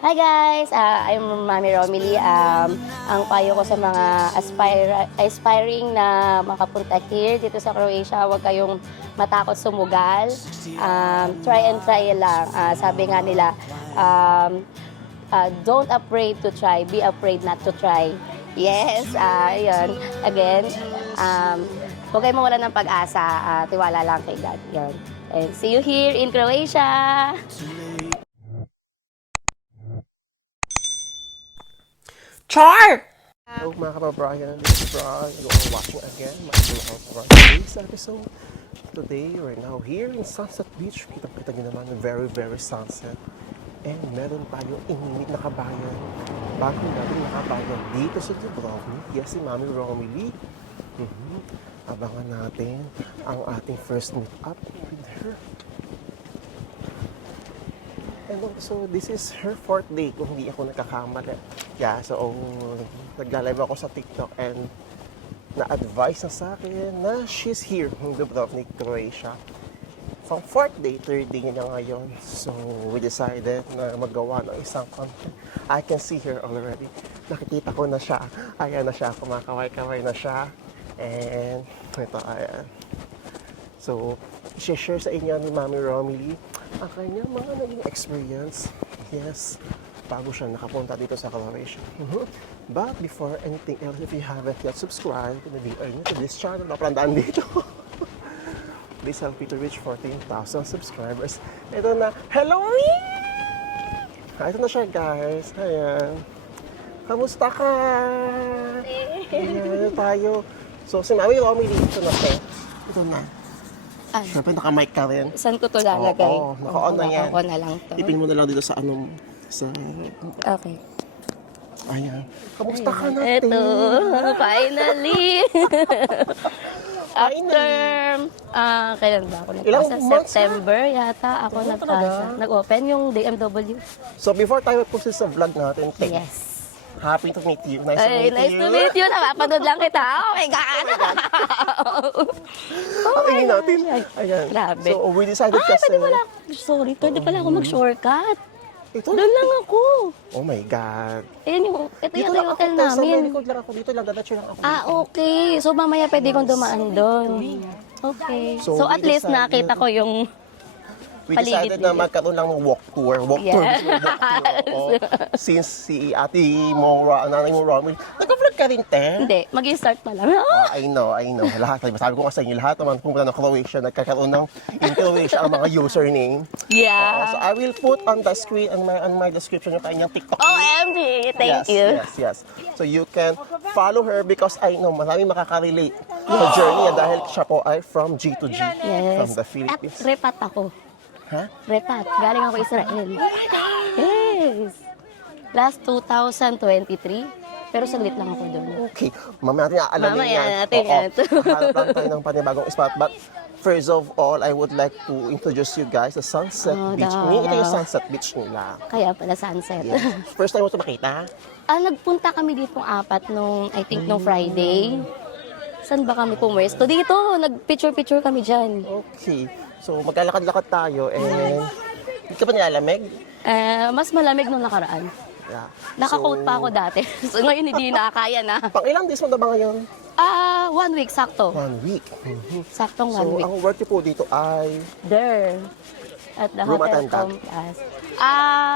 Hi guys! I'm Mami Romily. Ang payo ko sa mga aspiring na makapunta here dito sa Croatia, huwag kayong matakot sumugal. Try and try lang. Sabi nga nila, don't afraid to try, be afraid not to try. Yes, yun. Again, huwag kayong mawala ng pag-asa. Tiwala lang kay God. Yun. And see you here in Croatia! Char! Hello mga kababayan, this is Brian. You are watching again my vlog for today's episode. Today, we're now here in Sunset Beach. Kita-kita nyo naman, very sunset. And meron tayong init na kabayan. Bago natin nakabayan dito sa Dubrovnik. Yes, si Mami Romily. Abangan natin ang ating first meet up with her. And also, this is her 4th day kung hindi ako nagkakamali. Yeah, so nagla-live ako sa TikTok and na-advise na sa akin na she's here in Dubrovnik, Croatia. From 4th day, 3rd day niya ngayon. So we decided na magawa ng isang content. I can see her already. Nakikita ko na siya. Ayan na siya, kumakaway-kaway na siya. And ito, ayan. So, i-share sa inyo ni Mami Romily ang kanyang mga naging experience. Yes, bago siya nakapunta dito sa Croatia. But before anything else, if you haven't yet subscribed to this channel, napandaan dito. Please help me to reach 14,000 subscribers. Ito na. Hello! Ito na siya, guys. Ayan. Kamusta ka? Ayan tayo. So, si Mami Romily, ito na siya. Ito na. Siyempre, naka-mic ka rin. Saan ko to lalagay? Oo, naka-on na yan. Naka-on na lang to. Ipin mo na lang dito sa ano, sa... Okay. Ayan. Kamusta ka natin? Ito, finally! After, kailan ba ako Ilang nagpasa? months, September yata ako nag-open yung DMW. So, before tayo pusin sa vlog natin, Yes. happy to meet you. Nice Ay, nice to meet you. Napapanood lang kita. Oh my God! Ang ingin natin. Ayan. Grabe. So, we decided kasi... Pwede pala. Sorry, pwede pala ako mag-shortcut. Ito? Doon lang ako. Oh my God. Ayan yung, ito Dito yata lang yung ako, hotel Tessa. May namin. likod lang ako. Dito lang, dadacho lang ako. Okay. So, mamaya pwede kong dumaan doon. Okay. So, So, at we least decided- nakita ko yung... We decided na magkaroon lang ng walk tour. Yeah. Oo. Since si Ate Mora, nanay mo Romil, nag-vlog ka rin, te? Hindi, mag-start pa lang. I know. Lahat, sabi ko kasi sa inyo, lahat naman pumunta ng Croatia, nagkakaroon ng in Croatia ang mga username. Yeah. So I will put on the screen, on my description, yung kanyang TikTok. OMG! Thank you. Yes. So you can follow her because I know maraming makaka-relate yung journey niya dahil siya po ay from G to G, from the At Philippines. repat ako. Ha? Repat. Galing ako Israel. Yes. Last 2023. Pero saglit lang ako doon. Okay, mamaya natin aalamin Mamaya yan. natin yan. Hanap lang tayo ng panibagong spot. But first of all, I would like to introduce you guys sa Sunset Beach. Ito yung Sunset Beach nila. Kaya pala sunset. Yes. First time mo ito makita? Nagpunta kami dito apat nung, I think, nung Friday. Saan ba kami pumwesto? Dito, nag-picture-picture kami dyan. Okay. So, magkalakad-lakad tayo and hindi ka pa nilalamig? Mas malamig nung nakaraan. Yeah. Naka-coat pa ako dati. So, ngayon hindi nakakaya na. Pang ilang days mo na ba ngayon? 1 week, sakto. 1 week. Saktong 1 So, week. ang work niyo po dito ay There. At the Room Hotel attendant. Compass.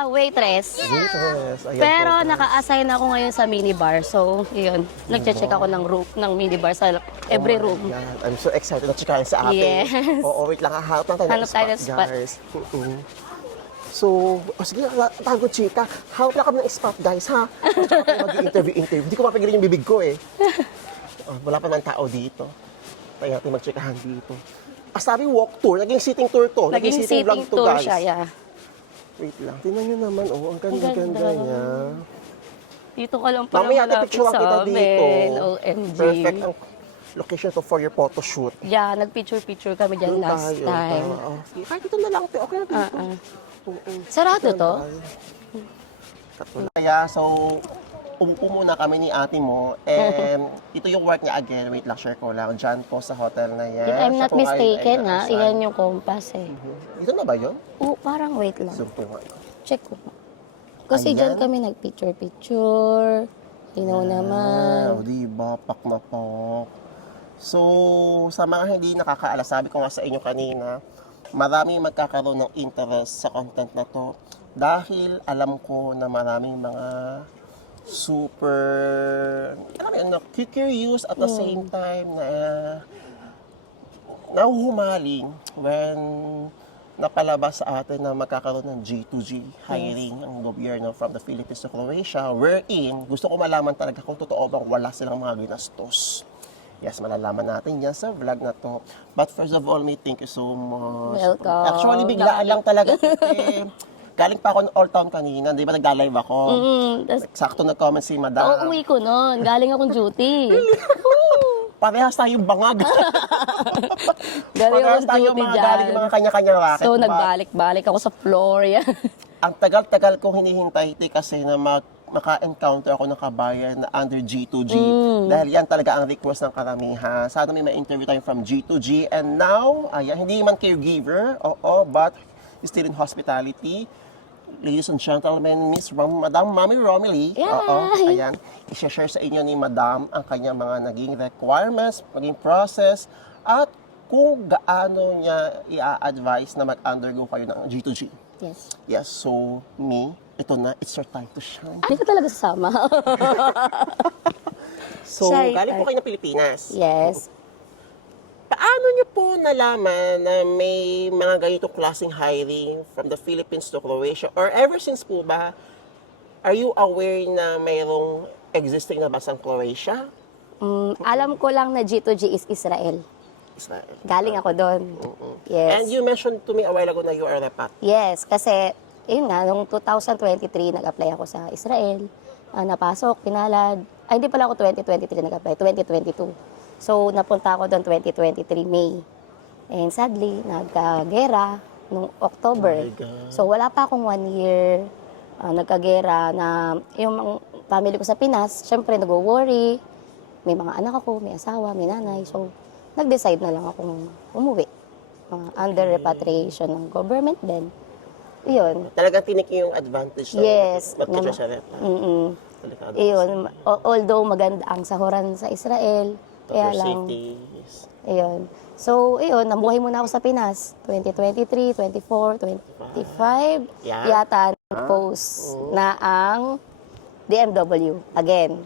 Waitress. waitress. Ayan Pero po. naka-assign ako ngayon sa minibar. So, yun. Nagche-check ako ng room, ng minibar sa every room. Oh my God. I'm so excited na chikahin sa ate. Yes. Oo, wait lang. Hanap lang tayo Hanap tayo ng spot. guys. So, sige, tago chika. Hanap lang kami ng spot, guys, ha? Mag-interview. Hindi ko mapigilin yung bibig ko, eh. Wala pa naman tao dito. Tayo natin magchikahan dito. Sabi walk tour. Naging sitting tour to. Naging sitting vlog sitting to, tour guys. siya, yeah. Wait lang. Tingnan nyo naman, ang ganda-ganda ganda. niya. Dito ka lang pala Mamaya malapit picture sa kita dito. amin. OMG. Perfect ang location to for your photo shoot. Yeah, nag-picture-picture kami dyan Doon last tayo. time. Sige, kahit ito na lang, te. Okay na dito. Sarado to? Kaya, so, umupo muna kami ni ate mo. And ito yung work niya again. Wait lang, share ko lang. Diyan po sa hotel na yan. If I'm Siya not po ay mistaken, ha? nasa- Iyan yung compass, eh. Ito na ba yun? Parang wait lang. Zoom ko nga. Check ko. Kasi Ayan. dyan kami nag-picture-picture. Naman. O diba, pak na pak. So, sa mga hindi nakakaalam, sabi ko nga sa inyo kanina, maraming magkakaroon ng interest sa content na to dahil alam ko na maraming mga super, alam mo yun, curious at the same time na nahuhumaling when napalabas sa atin na magkakaroon ng G2G hiring ang gobyerno from the Philippines to Croatia, wherein gusto ko malaman talaga kung totoo bang wala silang mga ginastos. Yes, malalaman natin yan sa vlog na to. But first of all, may thank you so much. Welcome. Actually, biglaan lang talaga. Galing pa ako ng Old Town kanina, di ba nagda-live ako? Sakto nag-comment si Madam. Uwi ko nun. Galing akong duty. Parehas tayong bangag. Galing Parehas akong tayong duty mga dyan. galing mga kanya-kanyang racket. So, But nagbalik-balik ako sa floor. Yan. ang tagal-tagal kong hinihintay kasi na maka-encounter ako ng kabayan na under G2G. Dahil yan talaga ang request ng karamihan. Sana may ma-interview tayo from G2G. And now, ayan, hindi man caregiver, but still in hospitality. Ladies and gentlemen, Madam Mami Romilly. Ayan. I-share sa inyo ni Madam ang kanyang mga naging requirements, maging process, at kung gaano niya i-advise na mag-undergo kayo ng G2G. Yes. Yes, so ito na, it's your time to shine. Hindi ka talaga sasama. So, Shy galing po type. kayo ng Pilipinas. Yes. Paano niyo po nalaman na may mga ganitong klaseng hiring from the Philippines to Croatia? Or ever since po ba, are you aware na mayroong existing na basang Croatia? Alam ko lang na G2G is Israel. Israel. Galing ako doon. Yes. And you mentioned to me a while ago na you are a repat. Yes, kasi yun nga, noong 2023, nag-apply ako sa Israel. Napasok, pinalad. Ay, hindi pala ako 2023 nag-apply, 2022. So, napunta ako doon 2023 May. And sadly, nagkagera noong October. Oh my God. So, wala pa akong 1 year nagkagera na yung family ko sa Pinas, syempre nag-worry. May mga anak ako, may asawa, may nanay. So, nag-decide na lang akong umuwi. Under repatriation ng government din. Iyon. Talagang tinik yung advantage na Yes. magkasya sa repat. Delikado Iyon. Although maganda ang sahuran sa Israel, kasi. kaya Your lang, safety is... iyon. So, iyon, nabuhay muna ako sa Pinas. 2023, 24, 25. Yeah. Yata post na ang DMW. Again.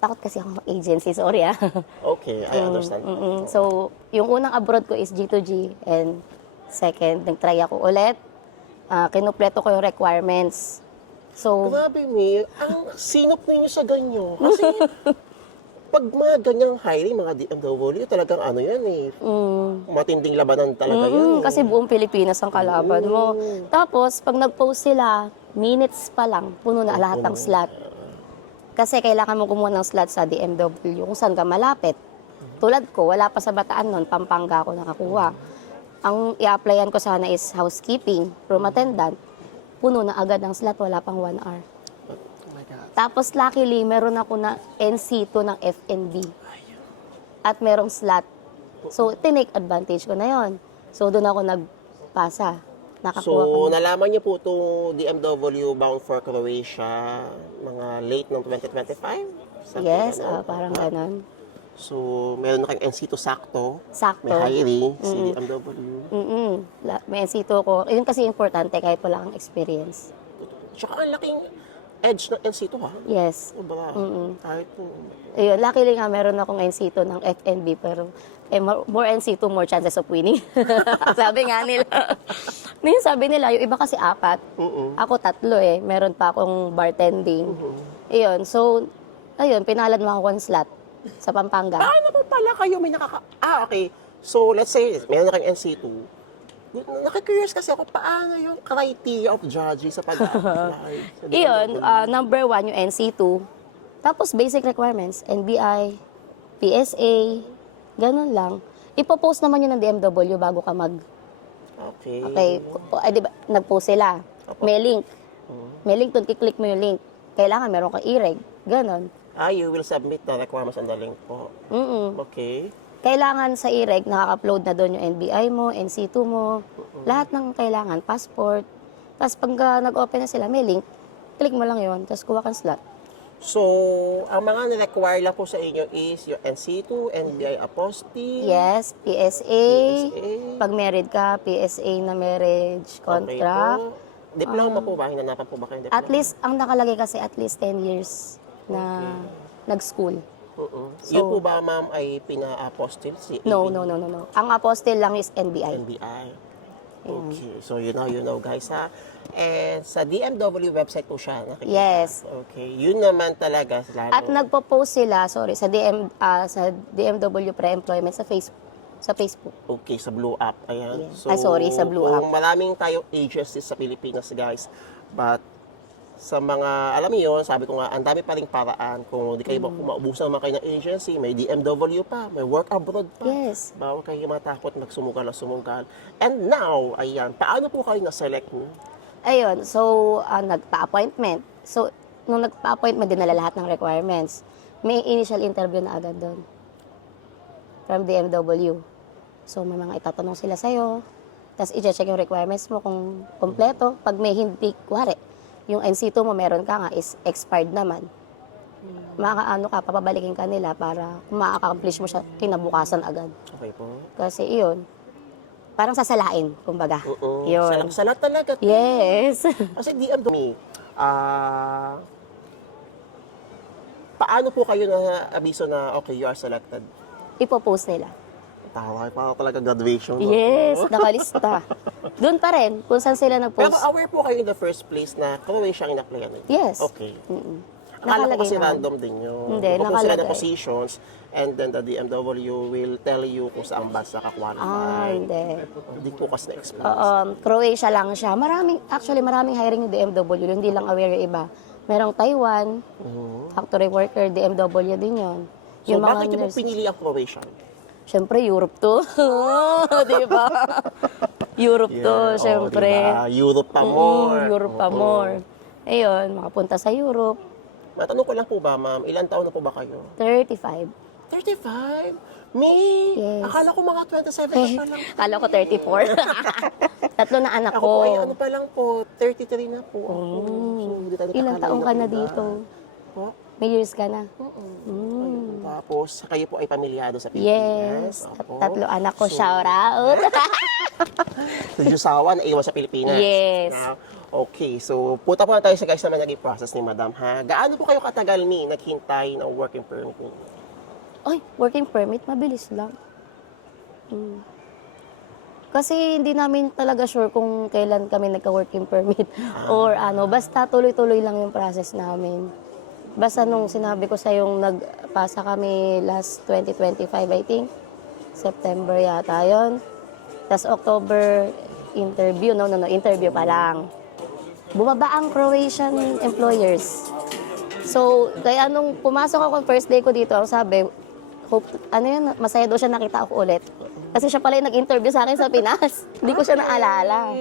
Takot kasi ako agency, sorry ah. Okay, I understand. So, yung unang abroad ko is G2G. And second, nag-try ako ulit. Kinupleto ko yung requirements. So, Grabe, May. Ang sinop ninyo sa ganyo. Kasi pag mga ganyang hiring, mga DMW, talagang ano yan eh. Matinding labanan talaga yan. kasi buong Pilipinas ang kalaban mo. Tapos, pag nag-post sila, minutes pa lang, puno na lahat ng slot. Kasi kailangan mo kumuha ng slot sa DMW kung saan ka malapit. Tulad ko, wala pa sa Bataan noon, Pampanga ako nakakuha. Ang i-applyan ko sana is housekeeping, room attendant. Puno na agad ang slot, wala pang 1 hour. Oh my God. Tapos luckily, meron ako na NC2 ng FNB. At merong slot. So, tinake advantage ko na yon. So, doon ako nagpasa. Nakakuha ko. So, nalaman niyo po itong DMW bound for Croatia mga late ng 2025? Something Yes, ganun. parang ganon. So, meron na kayong NC2 sakto. Sakto. May hiring, si DMW. May NC2 ko. Yun kasi importante kahit wala kang experience. Tsaka ang laking edge ng NC2 ha. Yes. Sobra. Kahit po. Ayun, luckily nga meron akong NC2 ng FNB pero more NC2, more chances of winning. Sabi nga nila. Ngayon sabi nila, yung iba kasi 4. Ako 3 eh. Meron pa akong bartending. Ayun, so, ayun, pinalad mo ako 1 slot sa Pampanga. Paano po pala kayo may okay. So, let's say, meron na kayong NC2. Nakikurious kasi ako, paano yung criteria of judging sa pag-apply? Iyon, number 1 yung NC2. Tapos basic requirements, NBI, PSA, ganun lang. Ipopost naman yun ng DMW bago ka Okay. Okay, ay, diba, nag-post sila. May link. May link doon, kiklik mo yung link. Kailangan meron kang e-reg. Ganon. You will submit the requirements on the link po. Okay. Kailangan sa e-reg, nakaka-upload na doon yung NBI mo, NC2 mo, lahat ng kailangan, passport. Tapos pag nag-open na sila, may link, I-click mo lang yon, tapos kuha kang slot. So, ang mga na-require lang po sa inyo is yung NC2, NBI apostille. Yes, PSA. PSA. Pag married ka, PSA na marriage contract. Okay po. Diploma po ba? Hinanapan po ba kayo diploma? At least, ang nakalagay kasi at least 10 years na nag-school. So, Yun po ba, ma'am, ay pina-apostille? Si No. ABD? Ang apostle lang is NBI. NBI. Okay. So, you know, guys, ha? And sa DMW website po siya nakikita. Yes. Okay. Yun naman talaga. Lalo. At nagpo-post sila, sa DMW pre-employment sa Facebook. Okay, sa Blue App. Ayan. Yes. Ay, sorry, sa Blue App. Kung maraming tayong agencies sa Pilipinas, guys. But sa mga, alam niyo yun, sabi ko nga, ang dami pa ring paraan. Kung di kayo maubusan naman kayo ng agency, may DMW pa, may work abroad pa. Yes. Bawal kayo matakot magsumugal na sumugal. And now, ayan, paano po kayo na-select mo? Ayun, so nagpa-appointment. So, nung nagpa-appointment, dinala lahat ng requirements. May initial interview na agad doon. From DMW. So, may mga itatanong sila sa'yo. Tapos, i-check yung requirements mo kung kompleto. Pag may hindi, kuwari, yung NC2 mo meron ka nga is expired naman. Makakaano ka, papabalikin ka nila para kung ma-accomplish mo siya kinabukasan agad. Okay po. Kasi iyon, parang sasalain, kumbaga. Yun. Salat talaga. Yes. Kasi DMW, paano po kayo na abiso na, okay, you are selected? Ipopost nila. Tawa, parang talaga graduation. No? Yes, nakalista. Doon pa rin, kung saan sila Pero nag-post. aware po kayo in the first place na Croatia ang in-applyan niyo? Yes. Okay. Akala ko Nakalagay kasi naman. random din yun. Hindi, Kung sila ng nakalagay. positions and then the DMW will tell you kung saan bansa ka-qualify. Hindi. Hindi po kasi na-explain. Croatia lang siya. Maraming hiring yung DMW. Hindi lang aware yung iba. Merong Taiwan, factory worker, DMW din yun. So, Yung bakit niyo po nurses. pinili ang Croatia? Siyempre, Europe to. Di ba? Europe to, siyempre. Diba? Europe pa more. Europe pa more. Ayun, makapunta sa Europe. Matanong ko lang po ba, ma'am, ilan taon na po ba kayo? 35. 35? Me? Yes. Akala ko mga 27 na pa lang. Kala ko 34. Tatlo na anak Ako ko. po ay ano pa lang po, 33 na po. So, di tayo Ilang nakakalain taong ka na iba. dito? Po? May years ka na? Tapos, kayo po ay pamilyado sa Yes. Pilipinas. Opo. Tatlo anak ko. So, Shout out. So, Jusawa na iwan sa Pilipinas. Yes. Okay, so punta po na tayo sa guys naman naging process ni Madam ha. Gaano po kayo katagal naghintay ng working permit niyo? Ay, working permit, mabilis lang. Kasi hindi namin talaga sure kung kailan kami nagka-working permit or ano. Basta tuloy-tuloy lang yung process namin. Basta nung sinabi ko sa yung nagpasa kami last 2025, I think. September yata yun. Tapos October, interview. No, interview pa lang. Bumaba ang Croatian employers. So, kaya nung pumasok ako first day ko dito, ang sabi, hope, masaya daw siya nakita ako ulit. Kasi siya pala yung nag-interview sa akin sa Pinas. Hindi ko siya naalala.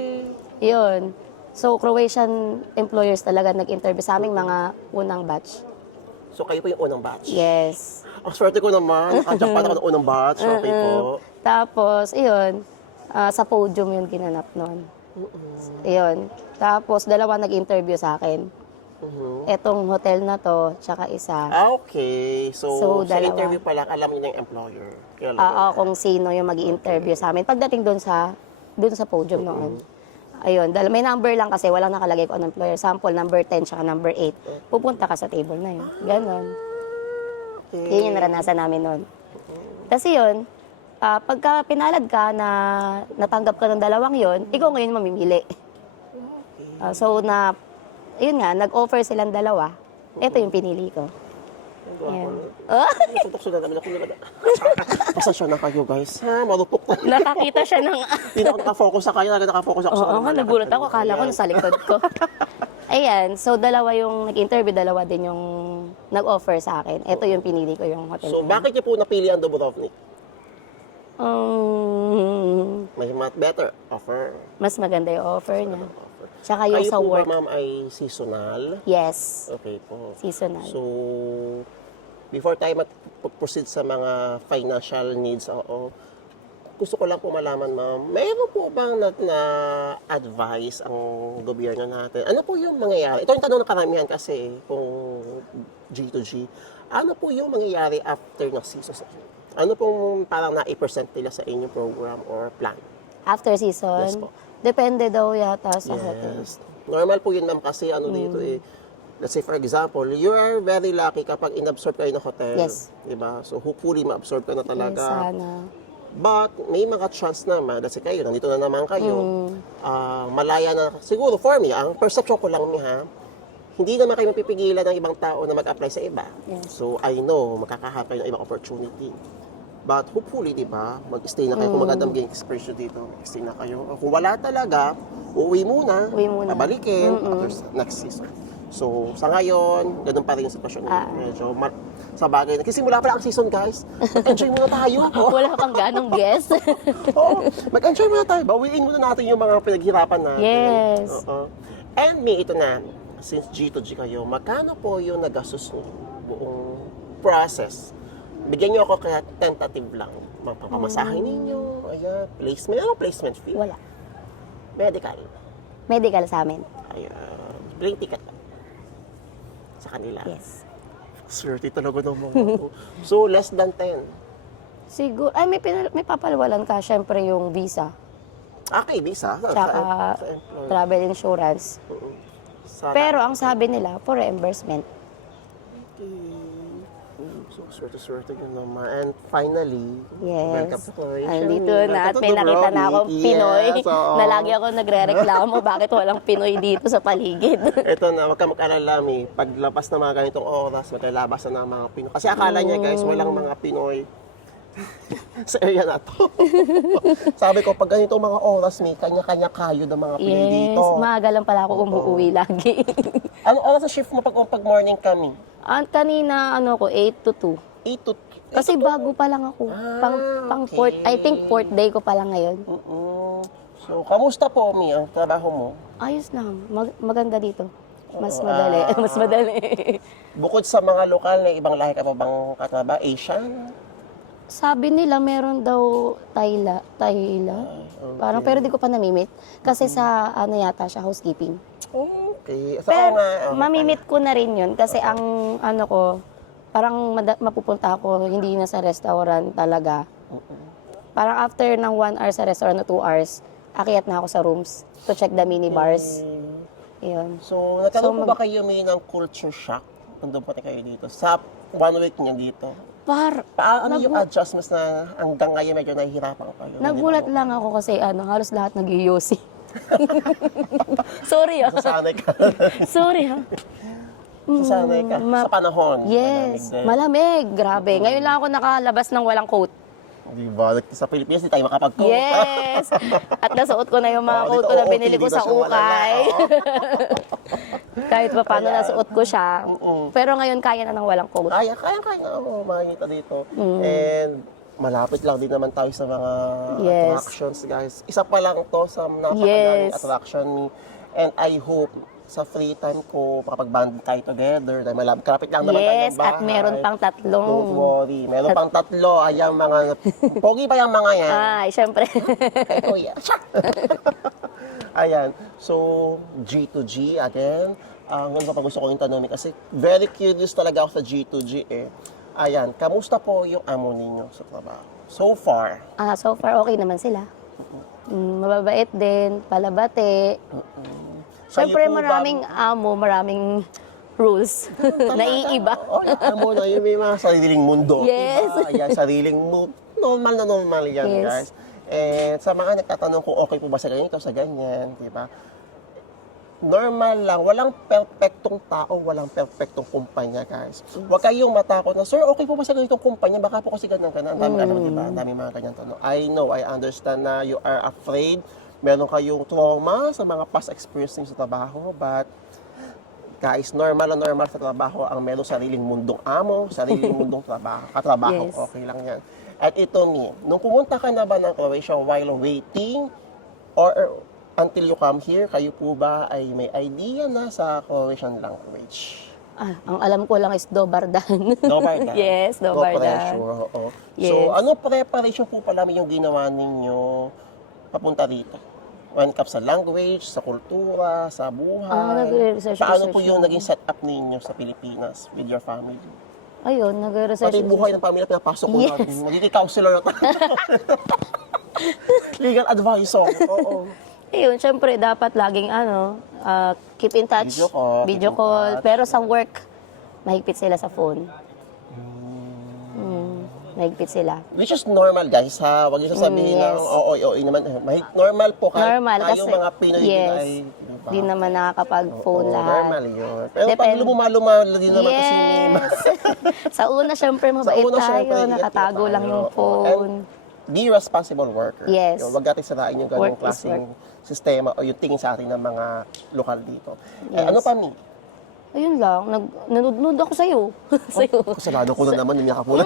Yun. So, Croatian employers talaga nag-interview sa aming mga unang batch. So kayo po yung unang batch? Yes. Ang swerte ko naman, nakajakpat ako ng unang batch. Okay po. Tapos, yun, sa podium yung ginanap nun. Yun. Tapos, dalawa nag-interview sa akin. Etong hotel na to, tsaka isa. Okay. So sa dalawa. interview pa lang, alam niyo na yung employer. Oo, kung sino yung mag-i-interview sa amin. Pagdating doon sa podium noon. Ayun, dahil may number lang kasi walang nakalagay ko ang employer. Sample, number 10 tsaka number 8. Pupunta ka sa table na yun. Ganon. Yun yung naranasan namin noon. Kasi yun, pagka pinalad ka na natanggap ka ng dalawang yun, ikaw ngayon mamimili. So yun nga, nag-offer silang dalawa. Ito yung pinili ko. Ayan. Tutok na namin ako nila. Pasensya na kayo guys. Ha, marupok na. Nakakita siya ng... Hindi na ako nakafocus sa kanya. Nakafocus ako sa Oo nga, nagulat ako. Akala ko nasa likod ko. Ayan, so dalawa yung nag-interview, dalawa din yung nag-offer sa akin. Ito yung pinili ko, yung hotel. So, bakit niyo po napili ang Dubrovnik? May better offer. Mas maganda yung offer niya. Tsaka yung Kayo sa po work. ba, ma'am, ay seasonal? Yes, Okay po. seasonal. So, before tayo mag-proceed sa mga financial needs, gusto ko lang po malaman, ma'am, mayroon po bang na-advise ang gobyerno natin? Ano po yung mangyayari? Ito yung tanong ng karamihan kasi kung G2G. Ano po yung mangyayari after ng season? Ano pong parang na-present nila sa inyong program or plan? After season, Yes po. depende daw yata sa hotel. Yes. Normal po yun, ma'am, kasi ano dito let's say for example, you are very lucky kapag inabsorb kayo ng hotel. Yes. Diba? So hopefully ma-absorb ka na Yes, talaga. sana. But may mga chance naman, kasi kayo, nandito na naman kayo, malaya na, siguro for me, ang perception ko lang ha, hindi naman kayo mapipigilan ng ibang tao na mag-apply sa iba. Yes. So I know, makakahanap kayo ng ibang opportunity. But hopefully, di ba, mag-stay na kayo. Kung magandang game experience dito, mag-stay na kayo. Kung wala talaga, uuwi muna, Uwi muna. babalikin after next season. So, sa ngayon, ganun pa rin yung sitwasyon. Medyo sa bagay. Nagsisimula pa lang ang season, guys. Mag-enjoy muna tayo. Wala pang ganong guess. Oo, mag-enjoy muna tayo. Bawiin muna natin yung mga pinaghirapan natin. Yes. Oo. And me, ito na, since G2G kayo, magkano po yung nagastos ng buong process? Bigyan niyo ako kaya tentative lang. Magpapamasahin ninyo, ayan, placement. Ano placement fee? Wala. Medical. Medical sa amin. Ayan, plane ticket sa kanila. Yes. Swerte talaga ng mga to. So, less than 10. Siguro, ay may papalawalan ka, syempre yung visa. Okay, visa. Tsaka sa employer. travel insurance. Sa Pero ang sabi nila, for reimbursement. So, swerte-swerte yun naman. And finally, welcome Yes. to Croatia. Andito na at Welcome to may nakita na akong Dubrovnik. Pinoy Yes, oo. na lagi ako nagre-reklamo bakit walang Pinoy dito sa paligid. Ito na, wag ka mag-alala, Mi. Paglabas ng mga ganitong oras, maglalabas na ng mga Pinoy. Kasi akala niya, guys, walang mga Pinoy sa area na to. Sabi ko, pag ganitong mga oras, Mi, kanya-kanya kayo ng mga Pinoy Yes, dito. maaga lang pala ako umuwi lagi. Anong oras sa shift mo pag morning kami? Kanina, 8 to 2. 8 to Kasi bago pa lang ako. Pang okay. fourth, I think fourth day ko pa lang ngayon. So, kamusta po, Mi, ang trabaho mo? Ayos na, maganda dito. Mas madali, mas madali. Bukod sa mga lokal, na ibang lahi ka pa bang katrabaho? Asian? Sabi nila meron daw Tayla. Parang pero di ko pa namimit kasi sa yata siya housekeeping. Okay. So, Pero nga, mamimit ko na rin 'yun kasi ang ko parang mapupunta ako hindi na sa restaurant talaga. Parang after ng 1 hour sa restaurant o 2 hours, akyat na ako sa rooms to check the mini bars. Yun. So, nagkaroon po ba kayo may ng culture shock? Nandun po kayo dito. Sa 1 week niya dito. Paano yung adjustments na hanggang ngayon medyo nahihirapan kayo? Nagulat lang ako kasi halos lahat nag-yosi. Sorry Sasanay ka. Sorry Sasanay ka. Sa panahon. Yes, malamig din. malamig. Grabe. Ngayon lang ako nakalabas ng walang coat. Diba? Sa Pilipinas, di tayo makapag-coat. Yes! At nasuot ko na yung mga coat ko na binili ko sa ukay. Kahit pa paano nasuot ko siya. Pero ngayon kaya na ng walang coat. Kaya na ako makikita dito. And malapit lang din naman tayo sa mga attractions, guys. Isa pa lang to sa napakadaming attraction. And I hope sa free time ko, makapag-band tayo together. Dahil kalapit lang naman tayo ng bahay. At meron pang tatlong. Don't worry. Meron pang 3. Ayan, mga... Pogi pa yung mga yan. Ay, syempre. Ito yan. Ayan. So, G2G again. Ngayon pa gusto ko yung tanongin kasi very curious talaga ako sa G2G eh. Ayan, kamusta po yung amo ninyo sa trabaho? So far. So far, okay naman sila. Mababait din, palabate. Siyempre, maraming amo, maraming rules. Naiiba. Amo na yun, may mga sariling mundo. Yes. Diba? Ayan, sariling mundo. Normal yan, guys. And sa mga nagtatanong kung okay po ba sa ganito, sa ganyan, di ba? Normal lang. Walang perfectong tao, walang perfectong kumpanya, guys. Huwag kayong matakot na, sir, okay po ba sa ganitong kumpanya? Baka po kasi ganun. Ang dami di ba? Ang dami mga ganyan tanong. I know, I understand na you are afraid. Meron kayong trauma sa mga past experience sa trabaho, but guys, normal sa trabaho ang meron sariling mundong amo, sariling mundong katrabaho. Yes. Okay lang yan. At ito, Mi, nung pumunta ka na ba ng Croatia while waiting or until you come here, kayo po ba ay may idea na sa Croatian language? Ang alam ko lang is Dobardan. Dobardan. Yes, No Dobardan. pressure, oo. Yes. So, ano preparation po pala yung ginawa ninyo papunta rito? When it comes sa language, sa kultura, sa buhay. Nagre-research. Paano po yung naging setup ninyo sa Pilipinas with your family? Ayun, nagre-research. Pati yung buhay ng pamilya, pinapasok ko Yes. natin. Magiging counselor na tayo. Legal advisor. Oo. Ayun, syempre dapat laging keep in touch. Video call, keep in call. touch. Pero sa work, mahigpit sila sa phone. Mahigpit sila. Which is normal, guys, ha? Huwag yung sasabihin Yes. ng oo naman. Normal po kahit Normal, tayong kasi- mga Pinoy yes. din ay... diba? Di naman nakakapag-phone Oo, lahat. normal yun. Pero pag Depende. lumumalo din naman kasi Yes! Sa una, syempre, mabait una, syempre, tayo. ingat Nakatago tayo. lang yung Oo. phone. be responsible worker. Yes. Huwag natin sirain yung ganung Work is klaseng sistema o yung tingin sa atin ng mga lokal dito. Yes. Ano pa, Mi? Ayun lang, nanood ako sa'yo. Sa'yo. Kasalanan ko na naman, umiyak ka po na.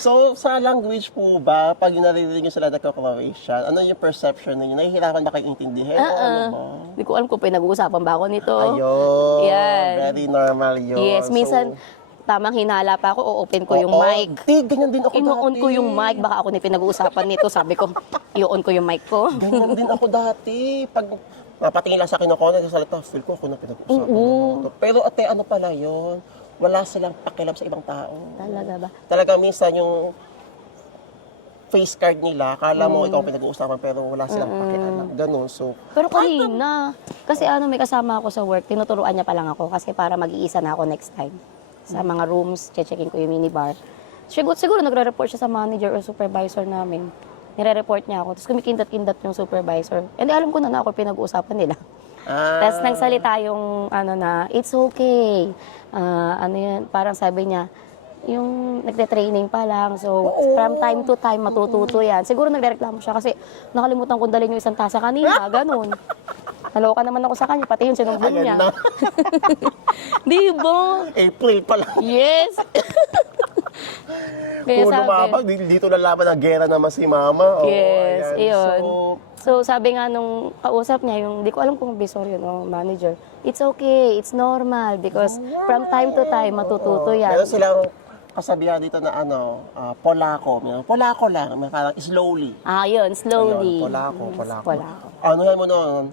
So, sa language po ba, pag naririnig nyo sila nagko-Croatian, ano yung perception ninyo? Nahihirapan ba kayong intindihin? O ano ba? Hindi ko alam kung pinag-uusapan ba ako nito. Ayun. Yan. Very normal yun. Yes, minsan, tamang hinala pa ako, o-open ko yung Oo, mic. ganyan din ako Ino-on dati. ko yung mic, baka ako na pinag-uusapan nito. Sabi ko, i-on ko yung mic ko. Ganyan din ako dati. Pag napatingin lang sa akin ako, nagsasalita, feel ko ako na pinag-usapan. Oo. ng mga to. Pero ate, ano pala yun? Wala silang pakialam sa ibang tao. Talaga ba? Talaga minsan yung face card nila, akala mo ikaw pinag-uusapan pero wala silang pakialam. Ganun. So, Pero kanina, kasi may kasama ako sa work, tinuturuan niya pa lang ako kasi para mag-iisa na ako next time. Sa mga rooms, checkin ko yung minibar. Siguro nagre-report siya sa manager or supervisor namin. Nire-report niya ako. Tapos kumikindat-kindat yung supervisor. And alam ko na ako pinag-uusapan nila. Tapos nagsalita yung it's okay. Yan, parang sabi niya, yung nagte-training pa lang. So, from time to time, matututo yan. Siguro nagre-reklamo siya kasi nakalimutan kong dalhin yung isang tasa kanina. Ganun. Naloka naman ako sa kanya, pati yung sinumbong niya. na. Di ba? April pa lang. Yes! Kaya Kung lumabag, dito lalaban ang gera naman si Mama. Oo, Yes, ayan. iyon. So, So, sabi nga nung kausap niya, yung, di ko alam kung bisor yun o manager, it's okay, it's normal because from time to time, matututo yan. meron silang kasabihan dito na Polako. Polako lang, parang slowly. Yun, slowly. Ayun, Polako. Polako. Ano yan mo noon?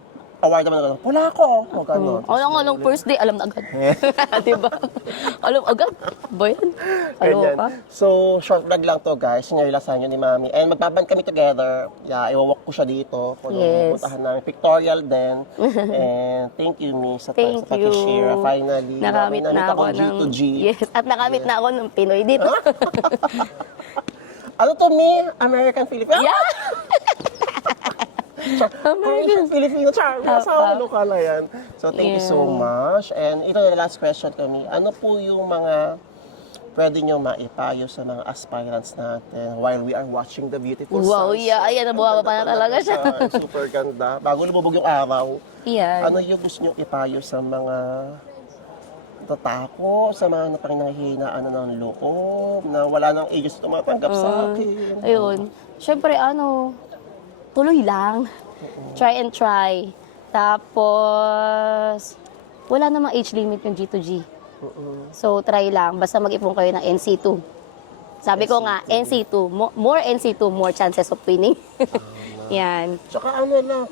Award naman ako. Polako! O gano'n. Alam first day, alam na agad. diba? Alam agad. Ba yan? Ganyan. Aloka? So, short vlog lang to guys. Sinarilasan nyo ni Mami. And magbaband kami together. Yeah, iwawalk ko siya dito. Kung Yes. puntahan namin. Pictorial din. And thank you, Mi, sa Thank you. pag-share. Finally, Nakamit na ako ng... G2G. Yes, at nakamit na ako ng Pinoy dito. Ano to, Mi? American Filipino? Yeah! American Filipino. Char, asawa ko lokal na yan. So, thank you so much. And ito yung last question kami. Ano po yung mga pwede nyo maipayo sa mga aspirants natin while we are watching the beautiful Wow, sunset? yeah. Ayan, nabuha pa na talaga siya. Super ganda. Bago lumubog yung araw, Yan. ano yung gusto nyo ipayo sa mga tatako, sa mga napanginanghihinaan na ng loob, na wala nang ages tumatanggap sa akin? Ayun. Siyempre, tuloy lang. Try and try. Tapos, wala namang age limit yung G2G. So, try lang. Basta mag-ipon kayo ng NC2. Sabi ko nga, NC2. More NC2, more chances of winning. Yan. Tsaka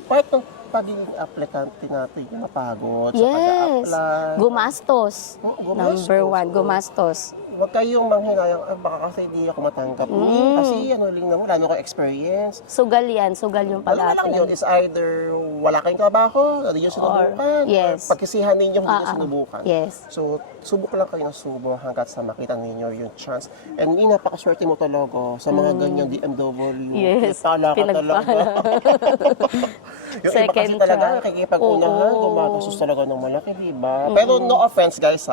part ng pagiging applicante natin, yung mapagod sa Yes. pag-a-apply. Gumastos. Gumastos. Number one, gumastos. Huwag kayong manghinayang, baka kasi hindi ako matanggap. Kasi lang naman, wala na akong experience. Sugal yan. Sugal yung Alam mo lang pag-aaral. yun, is either wala kayong trabaho, hindi nyo sinubukan, yes. or pagkisihan ninyo, hindi nyo sinubukan. Yes. So, subok lang kayo ng subok hanggat sa makita ninyo yung chance. And napakaswerte mo talaga sa mga ganyang DMW. Yes. Pala ka talaga. Yung iba kasi Second talaga, try. nakikipag-unahan, gumagastos talaga ng malaki, diba? Pero no offense guys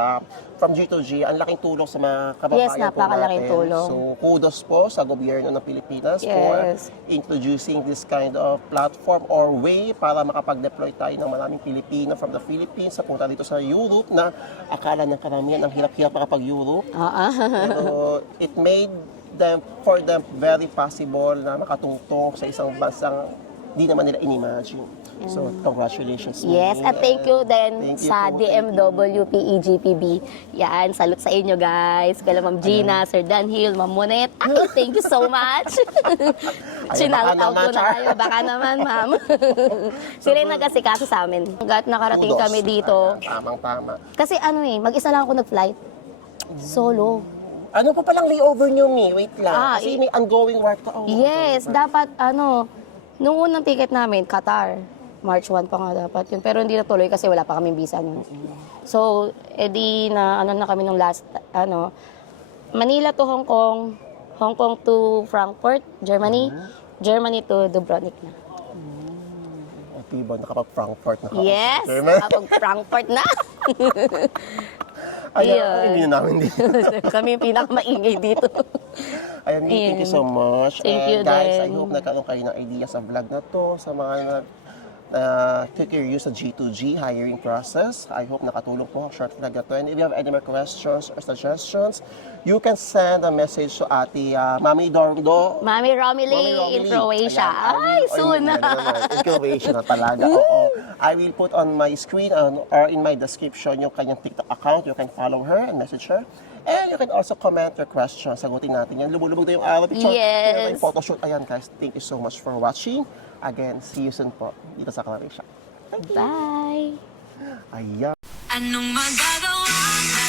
from G2G, ang laking tulong sa mga kababayan Yes, po napakalaking natin. tulong. So, kudos po sa gobyerno ng Pilipinas for Yes. introducing this kind of platform or way para makapag-deploy tayo ng maraming Pilipino from the Philippines sa punta dito sa Europe na akala ng karamihan ang hirap-hirap makapag-Europe. Pero it made for them very possible na makatungtong sa isang bansang di naman nila inimagine. So, congratulations. Yes, at thank you din Thank you sa po, DMW PEGPB. Yan, salute sa inyo guys. Kala Ma'am Gina, Sir Danhill, Ma'am Monet. Ay, thank you so much. Chinout out ko na kayo. Baka naman, ma'am. Sila yung nag-asikaso sa amin. Hanggat nakarating Kudos. kami dito. Tamang-tama. Kasi ano mag-isa lang ako nag-flight. Solo. Ano pa palang layover nyo, Mi? Wait lang. Ah, Kasi may ongoing work ka. Yes, dapat nung unang ticket namin, Qatar. March 1 pa nga dapat yun. Pero hindi natuloy kasi wala pa kaming visa nun. So, edi na na kami nung last, Manila to Hong Kong, Hong Kong to Frankfurt, Germany, Germany to Dubrovnik na. Diba, nakapag-Frankfurt na ka. Yes, kapag Frankfurt na. Ayan, hindi na namin dito. Kami yung pinakamaingay dito. Ayan, thank you so much. Thank you And guys, I din. hope nagkaroon kayo ng idea sa vlog na to, sa mga curious sa G2G hiring process. I hope nakatulong po ang short vlog na to. And if you have any more questions or suggestions, you can send a message to Ate Mami Dordo. Mami Romilly in Croatia. Ay, soon na. In Croatia na talaga. Oo. I will put on my screen or in my description yung kanyang TikTok account. You can follow her and message her. And you can also comment your questions. Sagutin natin yan. Lumulubog na yung araw picture. Yes. Meron tayong photoshoot. Ayan guys, thank you so much for watching. Again, see you soon po dito sa Croatia. Bye! Ayan. Anong magagawa